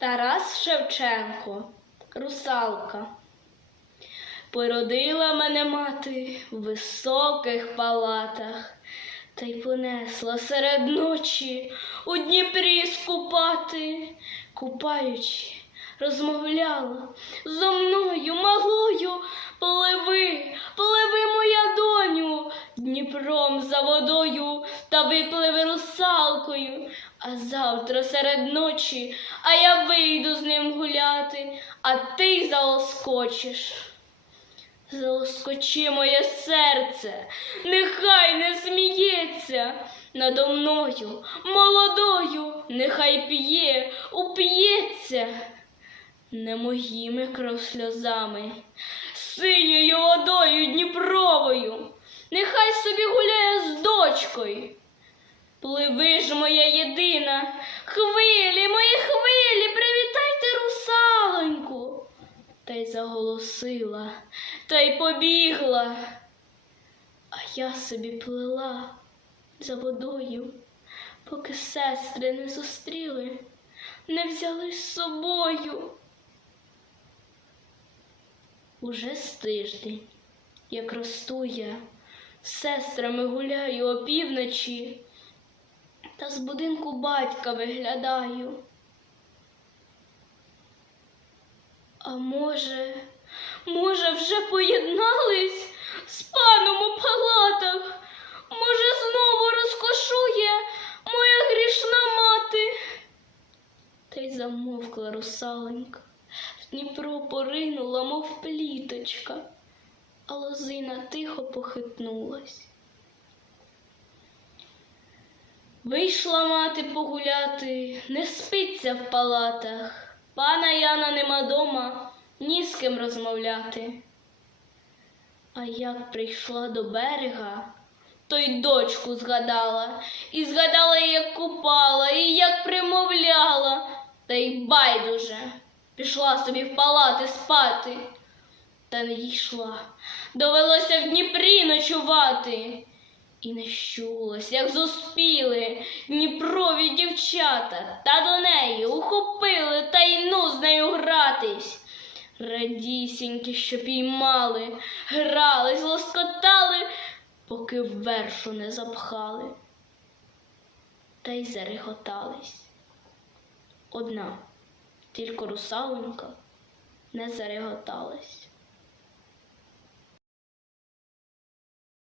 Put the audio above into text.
Тарас Шевченко, русалка. Породила мене мати в високих палатах, та й понесла серед ночі у Дніпрі скупати, купаючи, розмовляла зо мною малою, пливи, пливи, моя доню, Дніпром за водою та випливи русалкою. А завтра серед ночі, а я вийду з ним гуляти, а ти залоскочиш. Залоскочи моє серце, нехай не сміється надо мною, молодою, нехай п'є, уп'ється не моїми кров сльозами, синьою водою Дніпровою, нехай собі гуляє з дочкою. Пливи ж, моя єдина, хвилі, мої хвилі, привітайте русалоньку. Та й заголосила, та й побігла. А я собі плила за водою, поки сестри не зустріли, не взяли з собою. Уже з тиждень, як росту я, з сестрами гуляю опівночі, з будинку батька виглядаю. А може, може, вже поєднались з паном у палатах? Може, знову розкошує моя грішна мати? Та й замовкла русаленька, в Дніпро поринула, мов пліточка, а лозина тихо похитнулась. Вийшла мати погуляти, не спиться в палатах. Пана Яна нема дома, ні з ким розмовляти. А як прийшла до берега, то й дочку згадала, і згадала, як купала, і як примовляла, та й байдуже пішла собі в палати спати. Та не дійшла, довелося в Дніпрі ночувати. І не щулось, як зуспіли Дніпрові дівчата, та до неї ухопили та й ну з нею гратись. Радісінькі, що піймали, грались, лоскотали, поки вершу не запхали, та й зареготались. Одна, тільки русалонька не зареготалась.